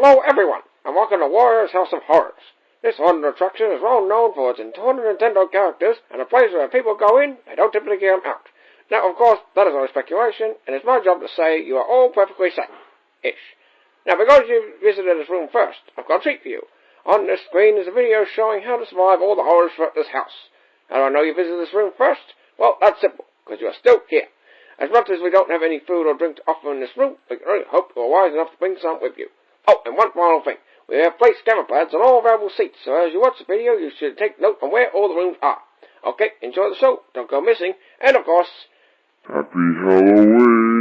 Hello everyone, and welcome to Wario's House of Horrors. This haunted attraction is well known for its haunted Nintendo characters, and a place where people go in, they don't typically get them out. Now, of course, that is only speculation, and it's my job to say you are all perfectly safe-ish. Now, because you visited this room first, I've got a treat for you. On this screen is a video showing how to survive all the horrors throughout this house. How do I know you visited this room first? Well, that's simple, because you are still here. As much as we don't have any food or drink to offer in this room, we can only hope you are wise enough to bring some with you. Oh, and one final thing. We have placed camera pads on all available seats, so as you watch the video, you should take note on where all the rooms are. Okay, enjoy the show, don't go missing, and of course, Happy Halloween!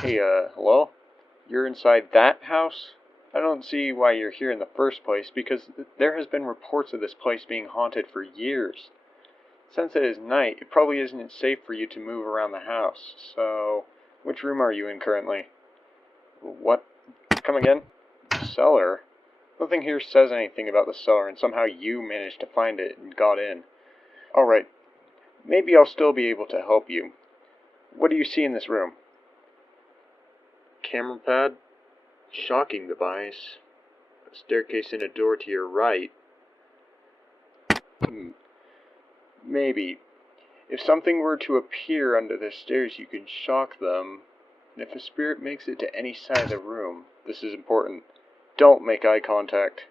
Hey, hello? You're inside that house? I don't see why you're here in the first place, because there has been reports of this place being haunted for years. Since it is night, it probably isn't safe for you to move around the house, so which room are you in currently? What? Come again? Cellar? Nothing here says anything about the cellar, and somehow you managed to find it and got in. Alright, maybe I'll still be able to help you. What do you see in this room? Camera pad, shocking device, a staircase and a door to your right. Maybe. If something were to appear under the stairs, you can shock them. And if a spirit makes it to any side of the room, this is important, don't make eye contact.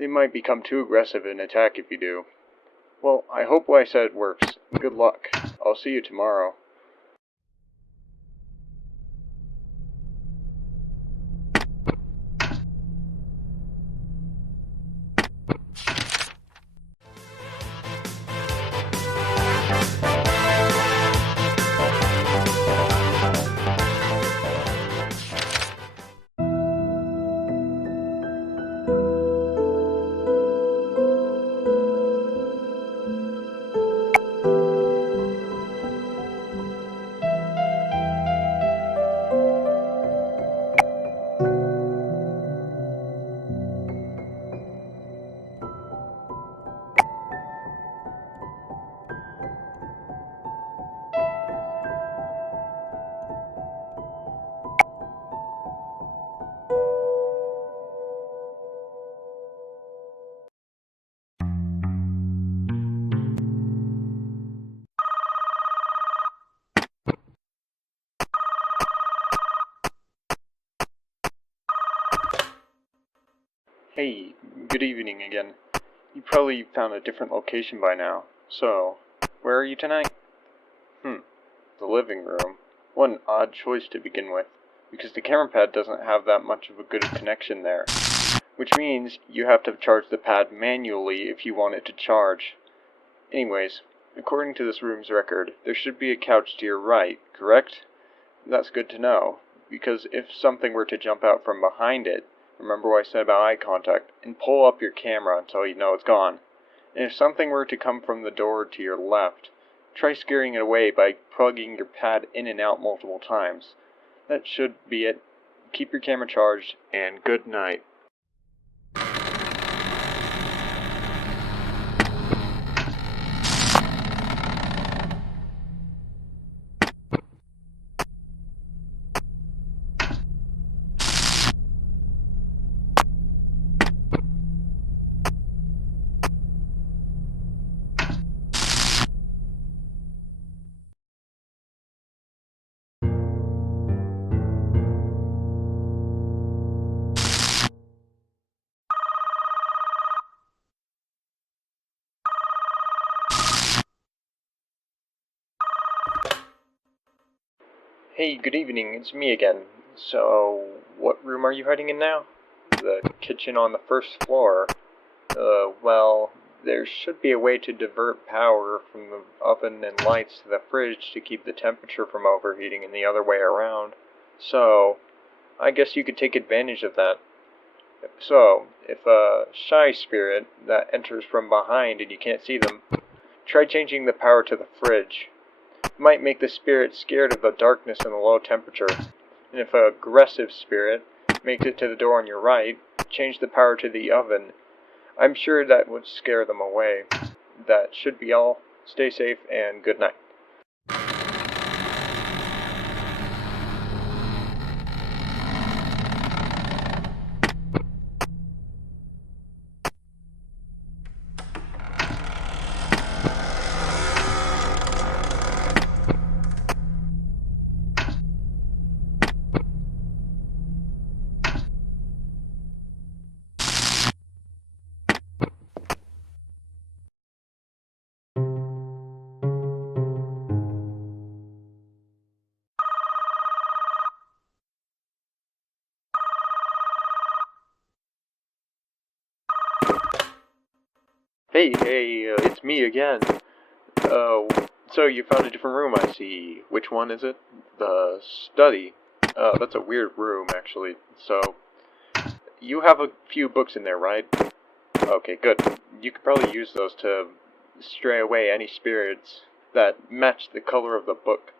They might become too aggressive and attack if you do. Well, I hope what I said works. Good luck. I'll see you tomorrow. Hey, good evening again. You probably found a different location by now. So, where are you tonight? The living room. What an odd choice to begin with, because the camera pad doesn't have that much of a good connection there. Which means you have to charge the pad manually if you want it to charge. Anyways, according to this room's record, there should be a couch to your right, correct? That's good to know, because if something were to jump out from behind it, remember what I said about eye contact, and pull up your camera until you know it's gone. And if something were to come from the door to your left, try scaring it away by plugging your pad in and out multiple times. That should be it. Keep your camera charged, and good night. Hey, good evening, it's me again. So, what room are you hiding in now? The kitchen on the first floor. Well, there should be a way to divert power from the oven and lights to the fridge to keep the temperature from overheating and the other way around. So, I guess you could take advantage of that. So, if a shy spirit that enters from behind and you can't see them, try changing the power to the fridge. Might make the spirit scared of the darkness and the low temperature. And if an aggressive spirit makes it to the door on your right, change the power to the oven. I'm sure that would scare them away. That should be all. Stay safe and good night. Hey, it's me again. So you found a different room, I see. Which one is it? The study. That's a weird room, actually. So, you have a few books in there, right? Okay, good. You could probably use those to stray away any spirits that match the color of the book.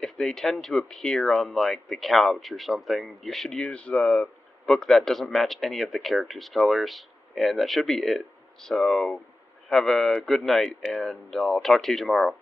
If they tend to appear on, like, the couch or something, you should use a book that doesn't match any of the characters' colors, and that should be it. So, have a good night, and I'll talk to you tomorrow.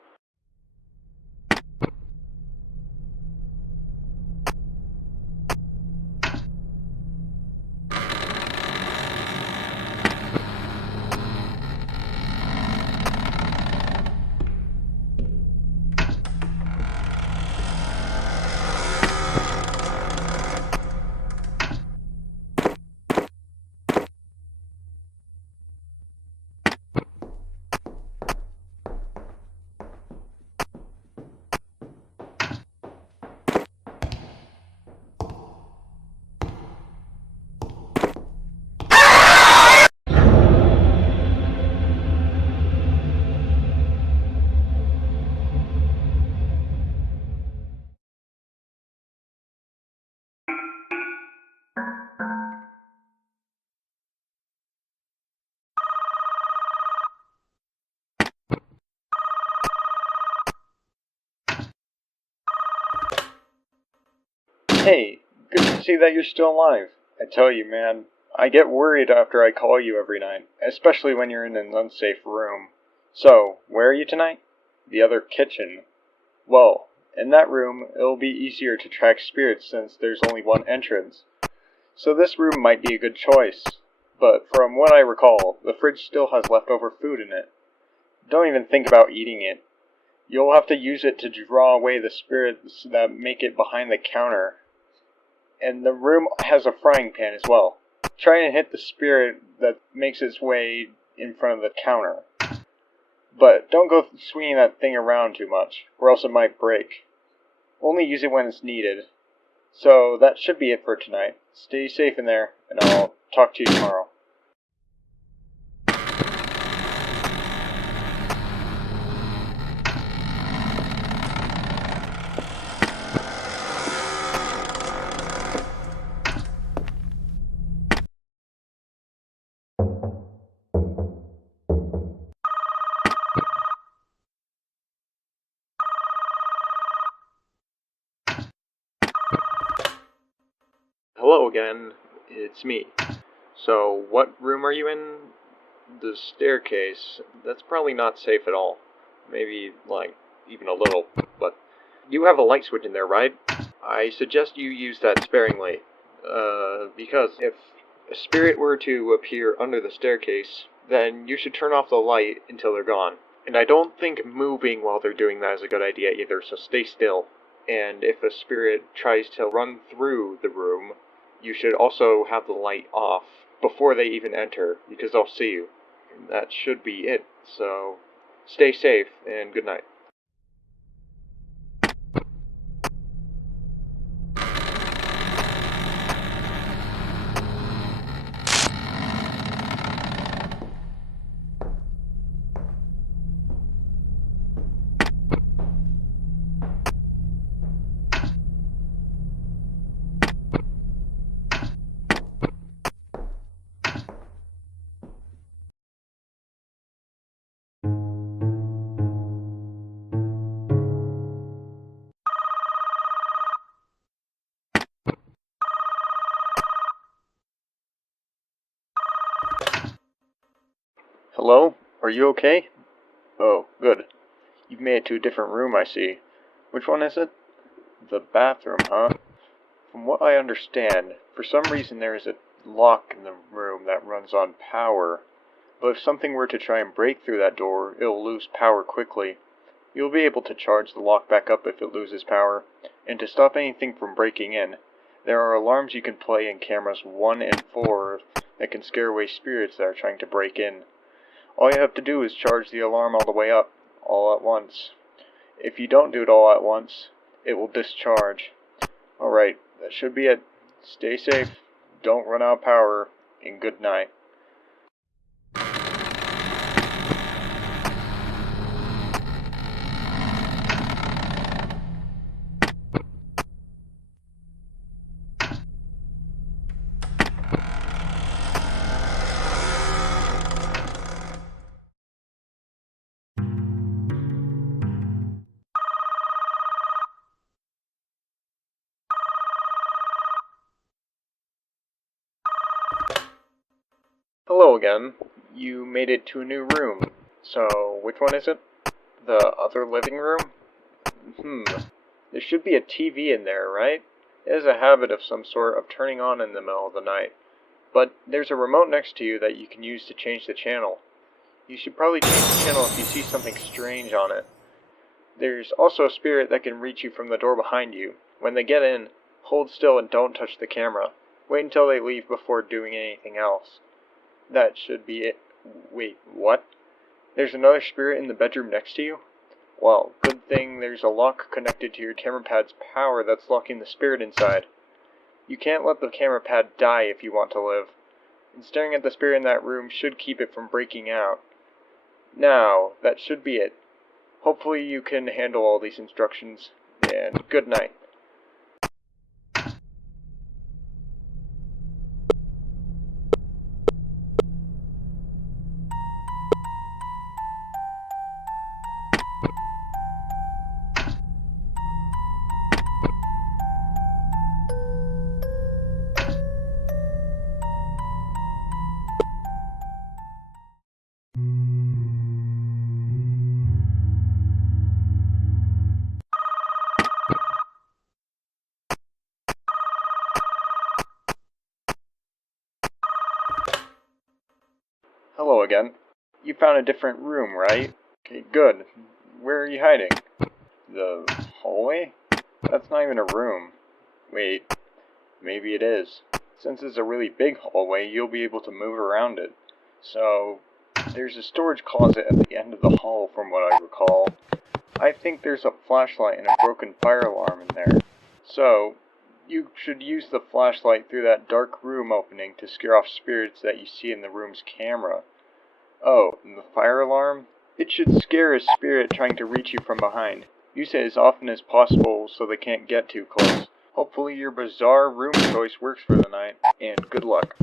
Hey, good to see that you're still alive. I tell you, man, I get worried after I call you every night, especially when you're in an unsafe room. So, where are you tonight? The other kitchen. Well, in that room, it'll be easier to track spirits since there's only one entrance. So this room might be a good choice. But from what I recall, the fridge still has leftover food in it. Don't even think about eating it. You'll have to use it to draw away the spirits that make it behind the counter. And the room has a frying pan as well. Try and hit the spirit that makes its way in front of the counter. But don't go swinging that thing around too much, or else it might break. Only use it when it's needed. So that should be it for tonight. Stay safe in there, and I'll talk to you tomorrow. hello again, it's me. So, what room are you in? The staircase. That's probably not safe at all. Maybe, like, even a little, but you have a light switch in there, right? I suggest you use that sparingly. Because if a spirit were to appear under the staircase, then you should turn off the light until they're gone. And I don't think moving while they're doing that is a good idea either, so stay still. And if a spirit tries to run through the room, you should also have the light off before they even enter, because they'll see you. And that should be it, so stay safe, and good night. Hello? Are you okay? Oh, good. You've made it to a different room, I see. Which one is it? The bathroom, huh? From what I understand, for some reason there is a lock in the room that runs on power. But if something were to try and break through that door, it'll lose power quickly. You'll be able to charge the lock back up if it loses power. And to stop anything from breaking in, there are alarms you can play in cameras 1 and 4 that can scare away spirits that are trying to break in. All you have to do is charge the alarm all the way up, all at once. If you don't do it all at once, it will discharge. Alright, that should be it. Stay safe, don't run out of power, and good night. Hello again. You made it to a new room. So, which one is it? The other living room? There should be a TV in there, right? It has a habit of some sort of turning on in the middle of the night. But there's a remote next to you that you can use to change the channel. You should probably change the channel if you see something strange on it. There's also a spirit that can reach you from the door behind you. When they get in, hold still and don't touch the camera. Wait until they leave before doing anything else. That should be it. Wait, what? There's another spirit in the bedroom next to you? Well, good thing there's a lock connected to your camera pad's power that's locking the spirit inside. You can't let the camera pad die if you want to live. And staring at the spirit in that room should keep it from breaking out. Now, that should be it. Hopefully you can handle all these instructions, and good night. Hello again. You found a different room, right? Okay, good. Where are you hiding? The hallway? That's not even a room. Wait, maybe it is. Since it's a really big hallway, you'll be able to move around it. So, there's a storage closet at the end of the hall from what I recall. I think there's a flashlight and a broken fire alarm in there. So, you should use the flashlight through that dark room opening to scare off spirits that you see in the room's camera. Oh, and the fire alarm? It should scare a spirit trying to reach you from behind. Use it as often as possible so they can't get too close. Hopefully your bizarre room choice works for the night, and good luck.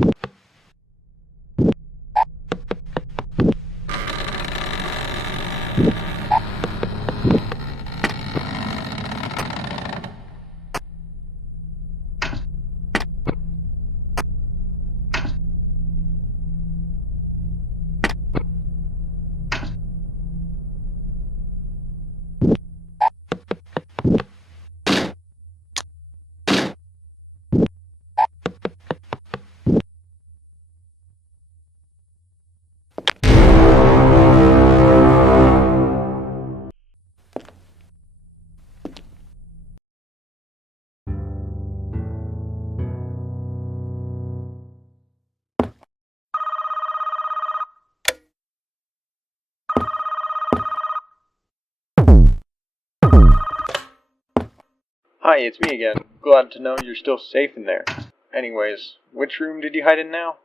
Hi, it's me again. Glad to know you're still safe in there. Anyways, which room did you hide in now?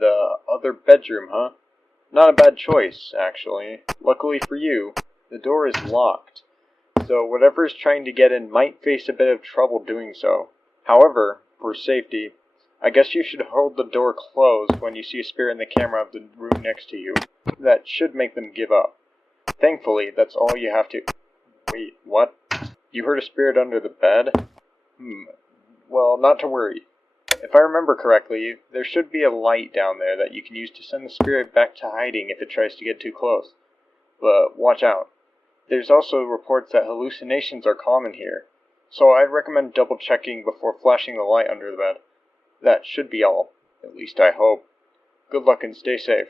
The other bedroom, huh? Not a bad choice, actually. Luckily for you, the door is locked, so whatever is trying to get in might face a bit of trouble doing so. However, for safety, I guess you should hold the door closed when you see a spirit in the camera of the room next to you. That should make them give up. Thankfully, that's all you have to... Wait, what? You heard a spirit under the bed? Well, not to worry. If I remember correctly, there should be a light down there that you can use to send the spirit back to hiding if it tries to get too close. But watch out. There's also reports that hallucinations are common here, so I'd recommend double checking before flashing the light under the bed. That should be all. At least I hope. Good luck and stay safe.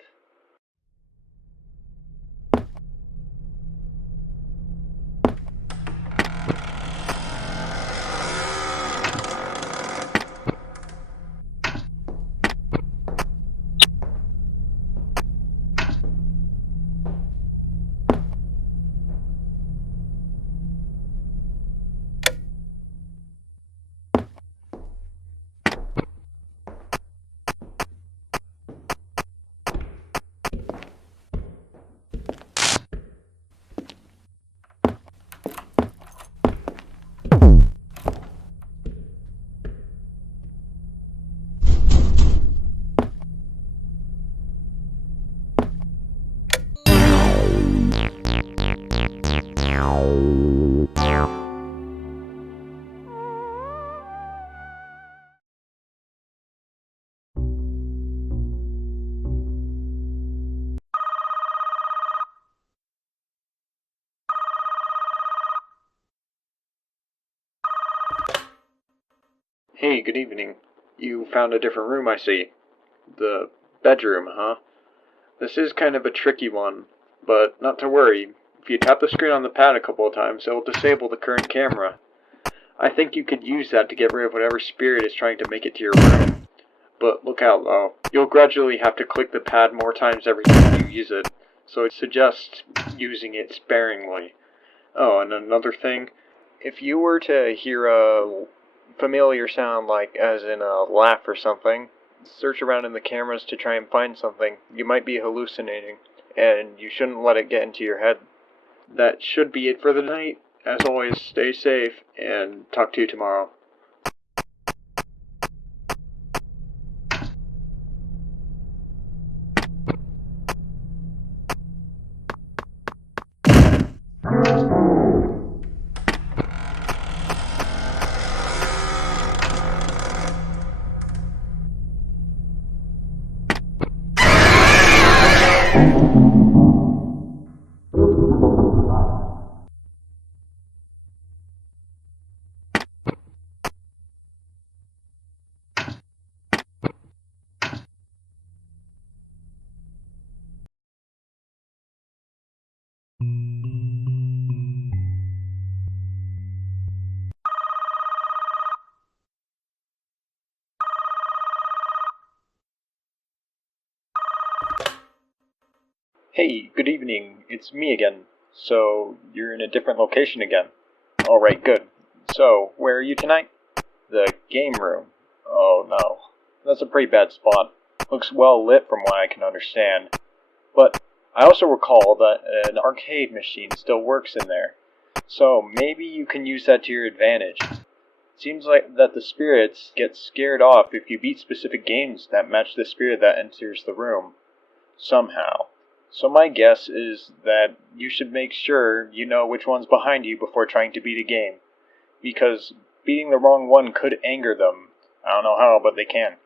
Hey, good evening. You found a different room, I see. The bedroom, huh? This is kind of a tricky one, but not to worry. If you tap the screen on the pad a couple of times, it will disable the current camera. I think you could use that to get rid of whatever spirit is trying to make it to your room. But look out though, you'll gradually have to click the pad more times every time you use it, so I suggest using it sparingly. Oh, and another thing, if you were to hear a familiar sound, like as in a laugh or something, search around in the cameras to try and find something. You might be hallucinating, and you shouldn't let it get into your head. That should be it for the night. As always, stay safe, and talk to you tomorrow. Hey, good evening. It's me again. So, you're in a different location again. Alright, good. So, where are you tonight? The game room. Oh no. That's a pretty bad spot. Looks well lit from what I can understand. But I also recall that an arcade machine still works in there. So maybe you can use that to your advantage. Seems like that the spirits get scared off if you beat specific games that match the spirit that enters the room. Somehow. So my guess is that you should make sure you know which one's behind you before trying to beat a game. Because beating the wrong one could anger them. I don't know how, but they can.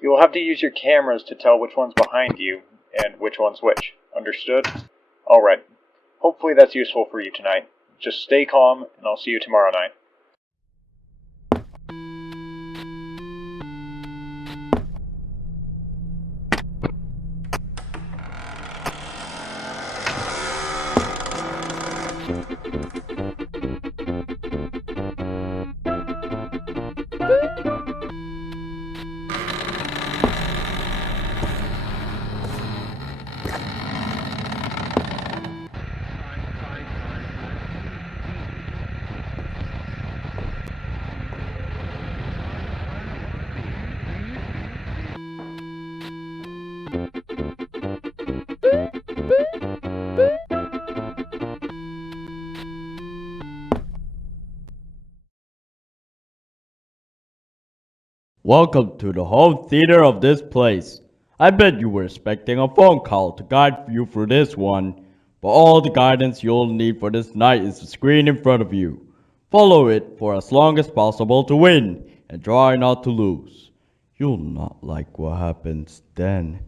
You will have to use your cameras to tell which one's behind you, and which one's which. Understood? Alright. Hopefully that's useful for you tonight. Just stay calm, and I'll see you tomorrow night. Welcome to the home theater of this place. I bet you were expecting a phone call to guide you through this one, but all the guidance you'll need for this night is the screen in front of you. Follow it for as long as possible to win, and try not to lose. You'll not like what happens then.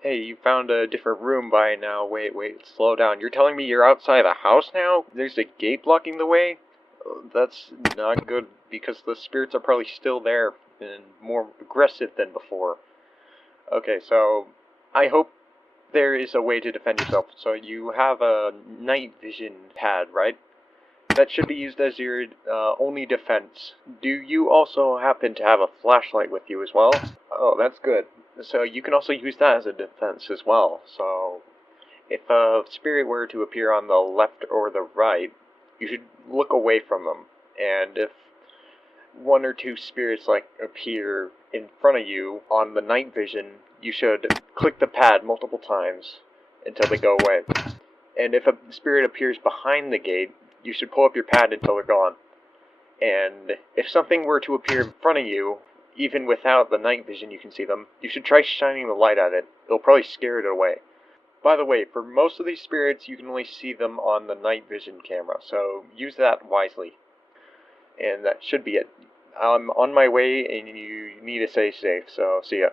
Hey, you found a different room by now. Wait, slow down. You're telling me you're outside the house now? There's a gate blocking the way? That's not good because the spirits are probably still there and more aggressive than before. Okay, so I hope there is a way to defend yourself. So you have a night vision pad, right? That should be used as your only defense. Do you also happen to have a flashlight with you as well? Oh, that's good. So you can also use that as a defense as well. So if a spirit were to appear on the left or the right, you should look away from them. And if one or two spirits appear in front of you on the night vision, you should click the pad multiple times until they go away. And if a spirit appears behind the gate, you should pull up your pad until they're gone. And if something were to appear in front of you, even without the night vision you can see them, you should try shining the light at it. It'll probably scare it away. By the way, for most of these spirits, you can only see them on the night vision camera, so use that wisely. And that should be it. I'm on my way, and you need to stay safe, so see ya.